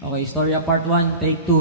Okay, Storya Part 1, Take 2.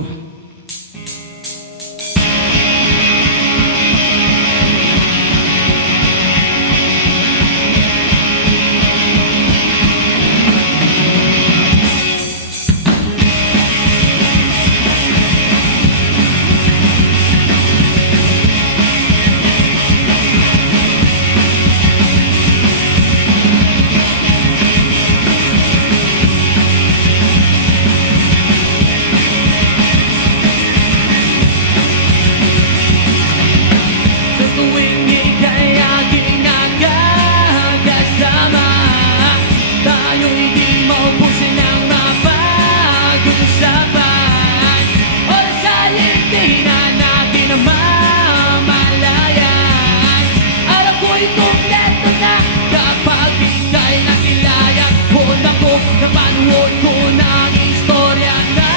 Napanood ko ng istorya na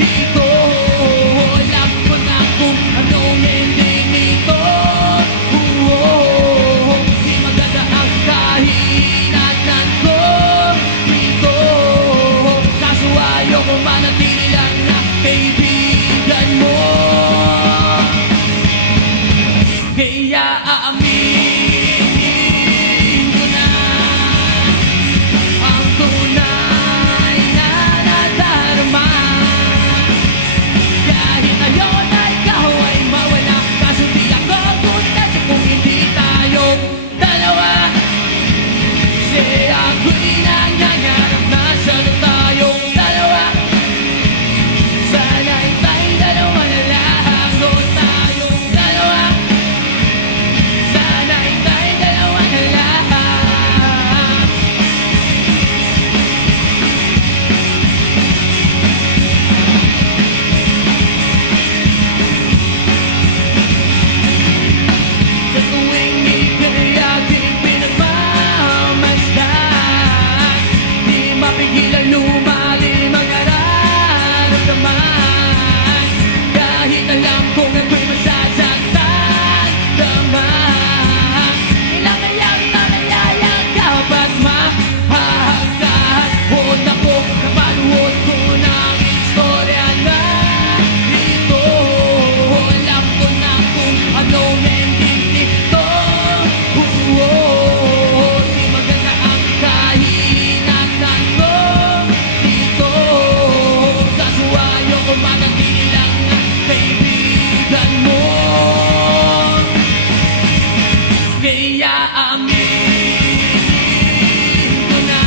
ito. Alam ko na kung anong ending nito. Di maganda ang kahinatan ko dito. Kaso ayoko manatili lang na kaibigan mo. Kaya aaminin ko na ang tunay na nadarama. Kahit ngayon ay ikaw ay mawala, kaso di ako kuntas kung hindi tayong dalawa. Kasi ako'y nangangarap na sana tayong dalawa. Sana'y tayong dalawa na lang, o tayong dalawa. Sana'y tayong dalawa na lang. Sa tuwing ika'y aking pinagmamasdan, di mapigilan lumalim ang nararamdaman. Kahit alam kong ako'y masasaktan naman, kailangan nalayayang kapag mahahagkat. Naku, napanood ko ng istorya na ito. Alam ko na kung anong ending nito. Di maganda ang kahinatan ko dito. Kaso ayoko manatili lang na kaibigan mo. Kaya aminin ko na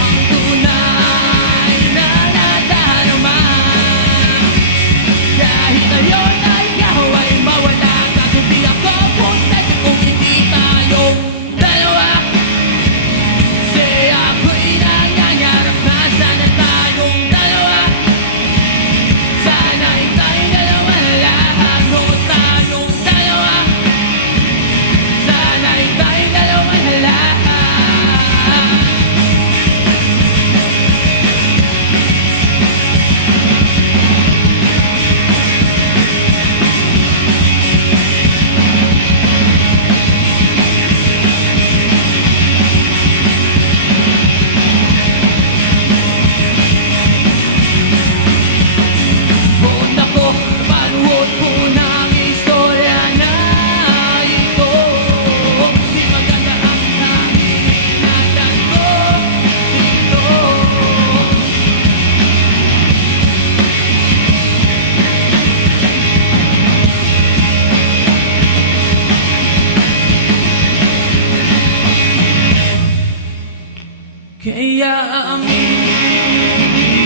ang tunay na nadarama. Kahit ngayon ay ikaw ay mawala, kaso di ako kuntas kung hindi tayong dalawa. Kasi ako'y nangangarap na sana tayong dalawa. Sana'y tayong dalawa na lang, o tayong dalawa. Sana'y tayong dalawa na lang. Naku, napanood ko ng istorya na ito. Di maganda ang kahinatan ko dito. Kaya aminin